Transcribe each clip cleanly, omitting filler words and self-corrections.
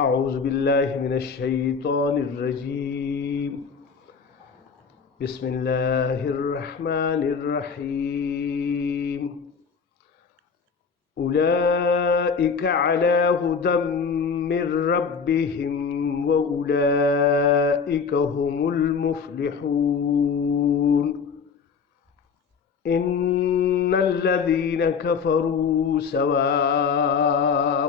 اعوذ باللہ من الشیطان الرجیم بسم اللہ الرحمن الرحیم اولئک علی ھدی من ربہم واولئک ھم المفلحون ان الذین کفروا سواء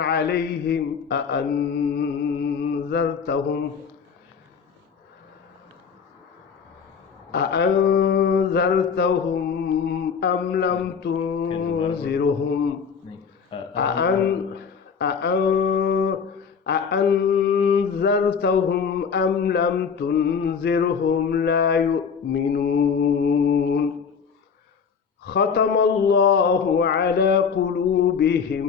علیہم أأنذرتهم أم لم تنذرهم أأنذرتهم أم لم تنذرهم لا يؤمنون ختم الله على قلوبهم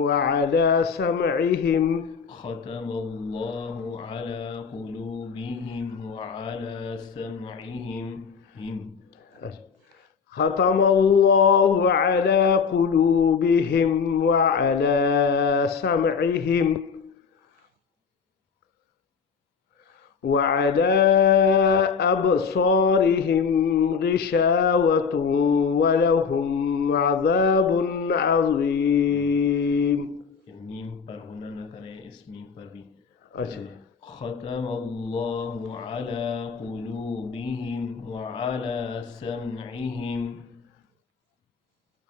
وعلى سمعهم ختم الله على قلوبهم وعلى سمعهم ختم الله على قلوبهم وعلى سمعهم وعلى أبصارهم غشاوة ولهم عذاب عظيم. میم پر ہونا نہ کریں، اس میم پر بھی. اچھا. ختم اللہ علی قلوبہم وعلی سمعہم.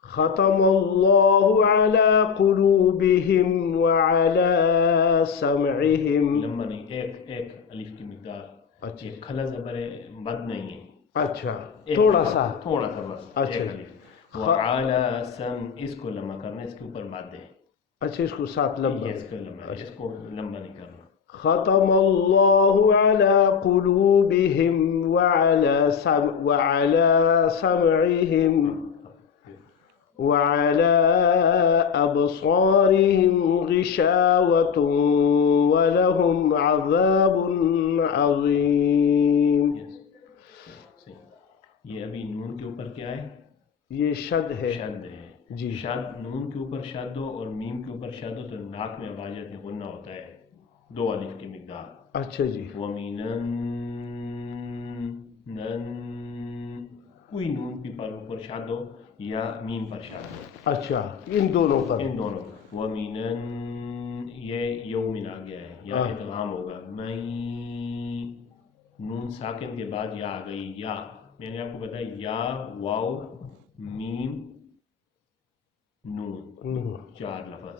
ختم اللہ على قلوبهم وعلى سمعهم. لمبا نہیں، ایک الف کی مقدار. اچھا. یہ کھلا زبر مد نہیں ہے. اچھا تھوڑا سا بس. اچھا. وعلی سم، اس کو لمبا کرنا، اس کے اوپر مد ہے. اچھا اس کو ساتھ لمبا، اس کو لمبا نہیں کرنا. ختم اللہ على قلوبهم وعلى سمعهم وعلى أبصارهم غشاوة ولهم عذاب عظيم. یہ ابھی نون کے اوپر کیا ہے؟ یہ شد ہے. شد ہے جی. شد، نون کے اوپر شد ہو اور میم کے اوپر شد ہو تو ناک میں آواز آتی ہے، غنہ ہوتا ہے، 2 الف کی مقدار. اچھا جی. وَمِنَن کوئی نون کی پر اوپر شاد ہو یا میم پر شاد ہو. اچھا ان دونوں پر. وَمِنَن یہ یومن آ گیا ہے، یا ادغام ہوگا. میں نون ساکن کے بعد یا آ گئی. یا میں نے آپ کو بتایا یا واو میم نون 4 لفظ.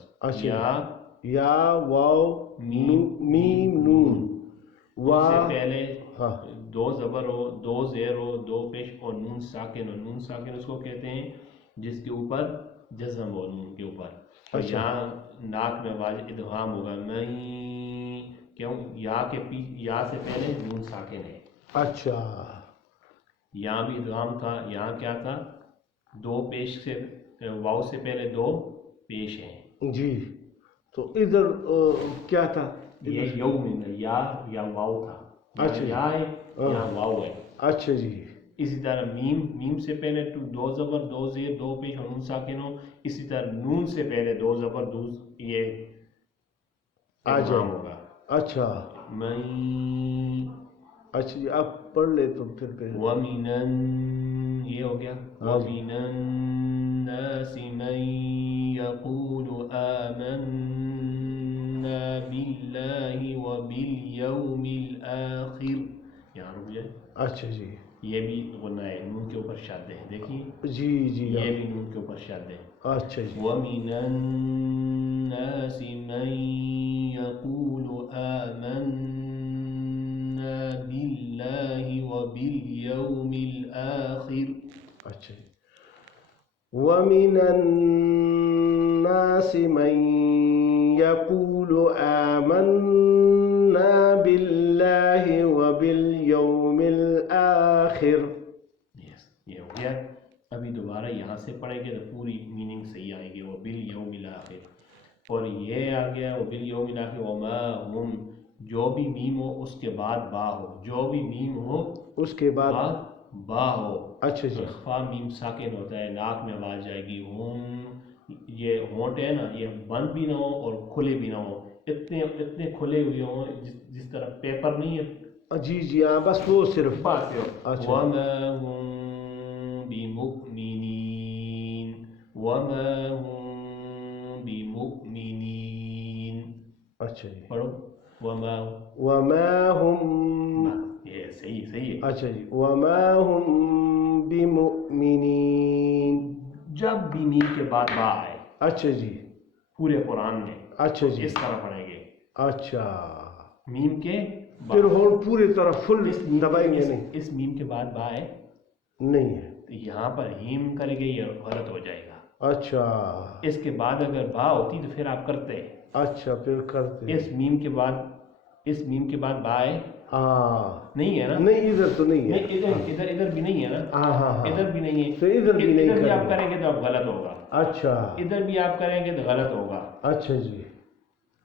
یا واو میم نون. سے پہلے 2 زبر ہو، 2 زیر ہو، 2 پیش اور نون ساکن ہو. نون ساکن اس کو کہتے ہیں جس کے اوپر جزم ہو نون کے اوپر. یہاں ناک میں آواز ادغام ہوگا. میں کیوں؟ یا سے پہلے نون ساکن ہے. اچھا. یہاں بھی ادغام تھا. یہاں کیا تھا؟ 2 پیش سے، واو سے پہلے 2 پیش ہیں. جی. تو ادھر کیا تھا؟ یہ یومن یا واو تھا. اچھا. یا ہے یا واو ہے. اچھا جی. اسی طرح میم سے پہلے 2 زبر 2 زیر 2 پیش اور نون ساکن ہو. اسی طرح نون سے پہلے 2 زبر 2 یہ ادغام ہوگا. اچھا. میں اچھا جی آپ پڑھ لے تو پھر وَمِنَن یہ ہو گیا. وَمِنَ النَّاسِ مَن يَقُولُ آمَنَّا بِاللَّهِ وَبِالْيَوْمِ الْآخِرِ. یہاں رک جائے. اچھا جی. یہ بھی غنہ ہے، نون کے اوپر شد ہے. دیکھیے جی جی یہ بھی نون کے اوپر شد ہے. اچھا جی. وَمِنَ النَّاسِ مَن يَقُولُ آمَنَّا بِاللَّهِ وَبِالْيَوْمِ الْآخِرِ. اچھا جی. وَمِنَ النَّاسِ مَن يَقُولُ آمَنَّا بِاللَّهِ وَبِالْيَوْمِ الْآخِرِ. یہ ہو گیا. ابھی دوبارہ یہاں سے پڑھیں گے تو پوری میننگ صحیح آئے گی. وَبِالْيَوْمِ الْآخِرِ. اور یہ آ گیا وَبِالْيَوْمِ الْآخِرِ. وَمَا هُمْ، جو بھی میم ہو اس کے بعد با ہو. جو بھی میم ہو اس کے بعد با ہو. اچھا جی. اخفا میم ساکن ہوتا ہے، ناک میں آواز جائے گی. ہم یہ ہونٹ ہے نا، یہ بند بھی نہ ہو اور کھلے بھی نہ ہو، اتنے کھلے ہوئے ہوں جس طرح پیپر نہیں ہے. جی جی ہاں بس وہ صرف بات ہے. اچھا وَمَا هُم بِمُؤْمِنِينَ وَمَا هُم بِمُؤْمِنِينَ. اچھا جی پڑھو وما هم یہ صحیح ہے. اچھا جی وما هم بمؤمنین. جب بھی میم کے بعد با ہے اچھا جی پورے قرآن میں اچھا جی اس طرح پڑھیں گے. اچھا میم کے پھر ہون پوری طرح فل دبائیں گے نہیں؟ اس میم کے بعد با ہے نہیں ہے تو یہاں پر ہیم کریں گے یہ غلط ہو جائے گا. اچھا اس کے بعد اگر با ہوتی تو پھر آپ کرتے ہیں. اچھا پھر کرتے اس میم کے بعد با ہے نہیں ہے نا؟ نہیں ادھر تو نہیں ہے. ادھر بھی نہیں ہے نا؟ ہاں ادھر بھی نہیں ہے تو ادھر بھی نہیں ادھر بھی آپ کریں گے تو اب غلط ہوگا. اچھا ادھر بھی آپ کریں گے تو غلط ہوگا. اچھا جی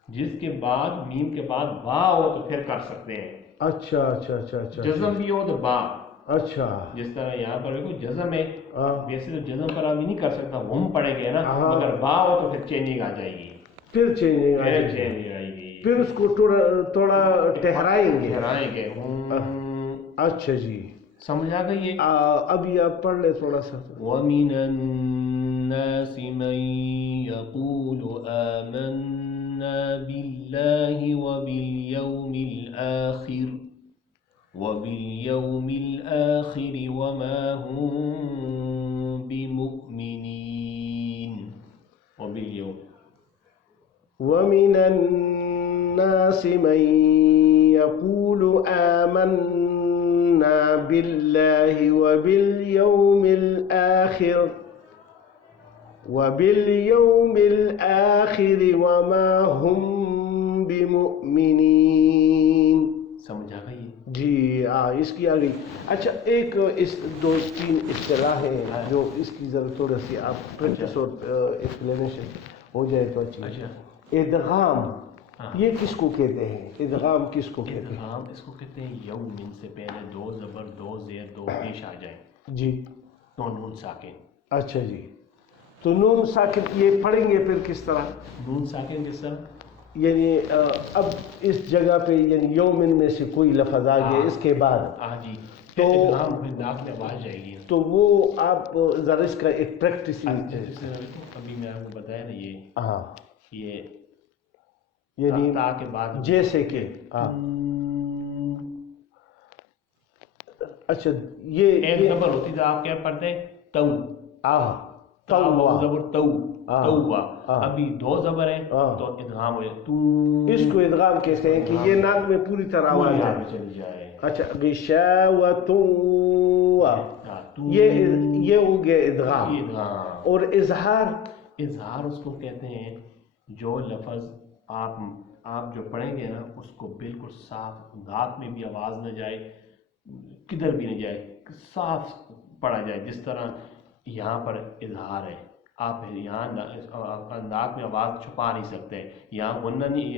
جس کے بعد میم کے بعد با ہو تو پھر کر سکتے ہیں. اچھا اچھا اچھا اچھا جزم بھی ہو تو با. اچھا جس طرح یہاں پر دیکھو جزم ہے ویسے تو جزم پر آدمی نہیں کر سکتا ہم پڑھیں گے نا مگر با ہو تو پھر چینجنگ آ جائے گی. پھر چینجنگ آئے گی. پھر اس کو تھوڑا ٹہرائیں گے. اچھا جی سمجھ آ گئی ہے. ابھی آپ پڑھ لیں تھوڑا سا. وَمِنَ النَّاسِ مَن يَقُولُ آمَنَّا بِاللَّهِ وَبِالْيَوْمِ الْآخِرِ وَمَا هُم بِمُؤْمِنِينَ. وَمِنَ النَّاسِ مَن يَقُولُ آمَنَّا بِاللَّهِ وَبِالْيَوْمِ الْآخِرِ وَمَا هُم بِمُؤْمِنِينَ. سمجھ آ گئی جی اس کی آ گئی. اچھا ایک اس 2-3 اصطلاحیں جو اس کی ضرورت تھوڑا سی آپ پریکٹس اور ایکسپلینیشن ہو جائے تو اچھا. ادغام یہ کس کو کہتے ہیں؟ ادغام کس کو کہتے ہیں؟ ادغام اس کو کہتے ہیں یومن سے پہلے 2 زبر 2 زیر 2 پیش آ جائیں جی تو نون ساکن. اچھا جی تو نون ساکن یہ پڑھیں گے پھر کس طرح؟ نون ساکن کس طرح یعنی اب اس جگہ پہ یعنی یومن میں سے کوئی لفظ آ گیا اس کے بعد جی تو ناک میں آواز جائے گی تو وہ آپ ذرا اس کا ایک پریکٹس ابھی میں آپ کو بتایا نا یہ یعنی تا کے بعد جیسے کہ اچھا یہ ایک زبر ہوتی تو آپ کیا پڑھتے ہیں تو زبر تو ابھی 2 زبر ہیں تو ادغام ہو جائے. اس کو ادغام کہتے ہیں کہ یہ ناک میں پوری طرح آواز چلی جائے. اچھا غشاوۃ یہ ہو گیا ادغام. اور اظہار اس کو کہتے ہیں جو لفظ آپ جو پڑھیں گے نا اس کو بالکل صاف ناک میں بھی آواز نہ جائے کدھر بھی نہ جائے صاف پڑھا جائے. جس طرح یہاں پر اظہار ہے آپ یہاں ناک میں آواز چھپا نہیں سکتے. یہاں غنہ نہیں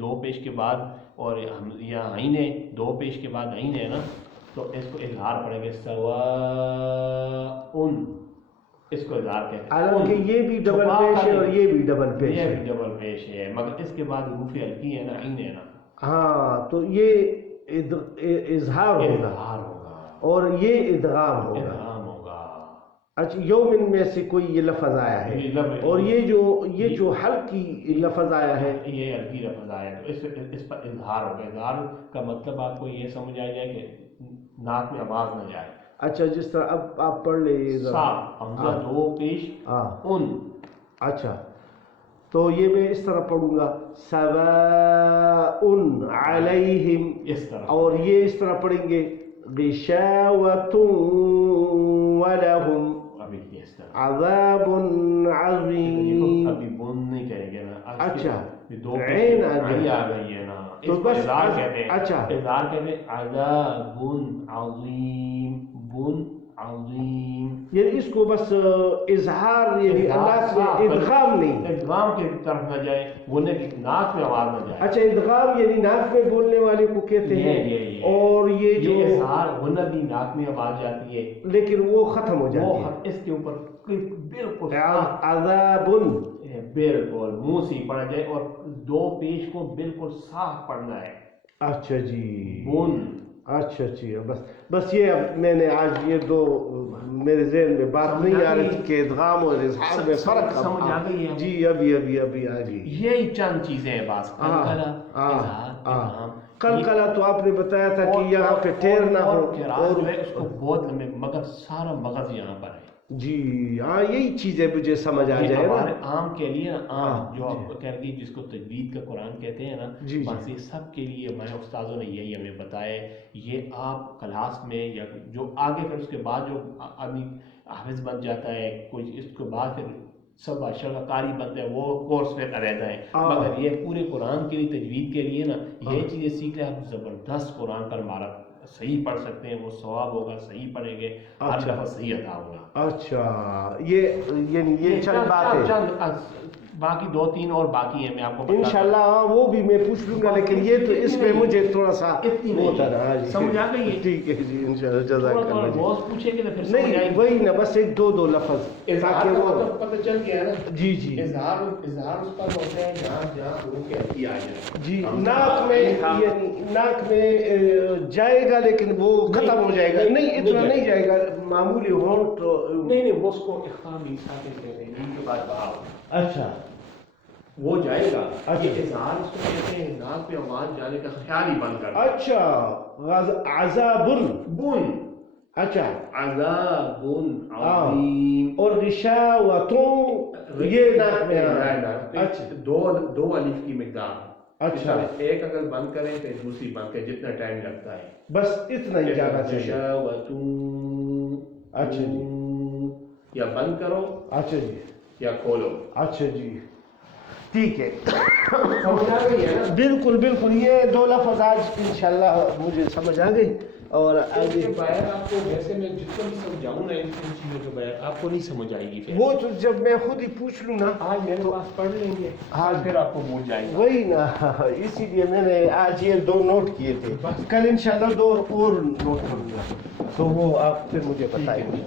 2 پیش کے بعد اور یہاں عین ہے 2 پیش کے بعد عین ہے نا تو اس کو اظہار پڑھیں گے سواء. اس کو اظہار کہتے ہیں حالانکہ یہ بھی ڈبل پیش ہے اور یہ بھی ڈبل پیش ہے مگر اس کے بعد حروف ہلکی ہے نا عین ہے نا تو یہ اظہار ہوگا اور یہ ادغام ہوگا. اچھا یومن میں سے کوئی یہ لفظ آیا ہے اور یہ جو ہلکی لفظ آیا ہے یہ ہلکی لفظ آیا ہے تو اس پر اظہار ہوگا. اظہار کا مطلب آپ کو یہ سمجھ آ جائے کہ ناک میں آواز نہ جائے. اچھا جس طرح اب آپ پڑھ لیں حمزہ 2 پیش ان. اچھا تو یہ میں اس طرح پڑھوں گا سواء علیہم اس طرح اور یہ اس طرح پڑھیں گے غشاوۃ ولہم عذاب عظیم. ابھی بن نہیں کریں گے نا. اچھا عین آ گئی ہے نا تو بس اظہار کہتے ہیں. اچھا اظہار کہتے ہیں عذاب عظیم بن عظیم یعنی اس کو بس اظہار یعنی اللہ سے ادغام نہیں ادغام کی طرف نہ جائے بولنے کی ناک میں آواز نہ جائے. اچھا ادغام یعنی ناک میں بولنے والے کو کہتے ہیں اور یہ جو اظہار ہونا بھی ناک میں آواز جاتی ہے لیکن وہ ختم ہو جاتی ہے اس کے اوپر بالکل عذاب بالکل منہ سے ہی پڑھا جائے اور دو پیش کو بالکل صاف پڑھنا ہے. اچھا جی بن. اچھا جی بس یہ اب میں نے آج یہ دو میرے ذہن میں بات نہیں آ رہی تھی کہ ادغام اور اظہار میں فرق سمجھ آ گئی ہے جی ابھی آ گئی. یہی چند چیزیں ہیں بس قلقلہ اظہار ادغام. قلقلہ تو آپ نے بتایا تھا کہ یہاں پہ ٹھہر نہ ہو اور جو ہے اس کو بہت لمبے مگر سارا مغز یہاں پر ہے. جی ہاں یہی چیزیں مجھے سمجھ آ جائے نا. ہمارے عام کے لیے عام جو آپ کہہ رہی جس کو تجوید کا قرآن کہتے ہیں نا بس یہ سب کے لیے ہمارے استادوں نے یہی ہمیں بتایا ہے. یہ آپ کلاس میں یا جو آگے پھر اس کے بعد جو آدمی حافظ بن جاتا ہے کوئی اس کے بعد پھر سب اشرا قاری بنتے ہیں وہ کورس پہ رہتا ہے مگر یہ پورے قرآن کے لیے تجوید کے لیے نا یہ چیزیں سیکھ لیں آپ زبردست قرآن پر ہمارا صحیح پڑھ سکتے ہیں. وہ ثواب ہوگا صحیح پڑھیں گے ہر دفعہ صحیح عطا ہوگا. اچھا یہ چند بات ہے. باقی دو تین اور باقی ہیں میں آپ کو انشاءاللہ وہ بھی میں پوچھ لوں گا لیکن یہ تو اس میں مجھے تھوڑا سا ہوتا رہا. سمجھ آ گئی ہے. ٹھیک ہے جی انشاءاللہ جزاک اللہ. روز پوچھیں گے تو پھر نہیں وہی نا بس ایک دو لفظ تاکہ وہ پتہ چل گیا نا. جی اظہار اس پر ہوتا ہے جہاں حروف کہتی آ جائے. جی ناک میں جائے گا لیکن وہ ختم ہو جائے گا. نہیں اتنا نہیں جائے گا معمولی ہونٹ نہیں وہ اس کو اخفام ایسا کہتے ہیں ان کے بعد بہاؤ. اچھا وہ جائے گا. اظہار اس کو کہتے ہیں ناک پہ آواز جانے کا خیال ہی بند کرنا. اچھا عذاب بن. اچھا عذاب عظیم. اور غشاوۃ یہ ناک میں اچھا دو الف کی مقدار. اچھا ایک اگر بند کریں تو دوسری بند کریں جتنا ٹائم لگتا ہے بس اتنا ہی جانا چاہیے. غشاوۃ. اچھا جی یا بند کرو. اچھا جی یا کھولو. اچھا جی ٹھیک ہے. سمجھ آ گئی ہے نا. بالکل یہ دو لفظ آج انشاءاللہ مجھے سمجھ آ گئی. اور آگے باہر آپ کو ویسے میں جتنا بھی سمجھاؤں نا ان چیزوں کے باہر آپ کو نہیں سمجھ آئے گی. وہ تو جب میں خود ہی پوچھ لوں نا آج میرے پاس پڑھ لیں گے پھر آپ کو بھول جائیں گے. وہی نا اسی لیے میں نے آج یہ دو نوٹ کیے تھے. کل انشاءاللہ دو اور نوٹ کروں گا تو وہ آپ پھر مجھے بتائیں گے.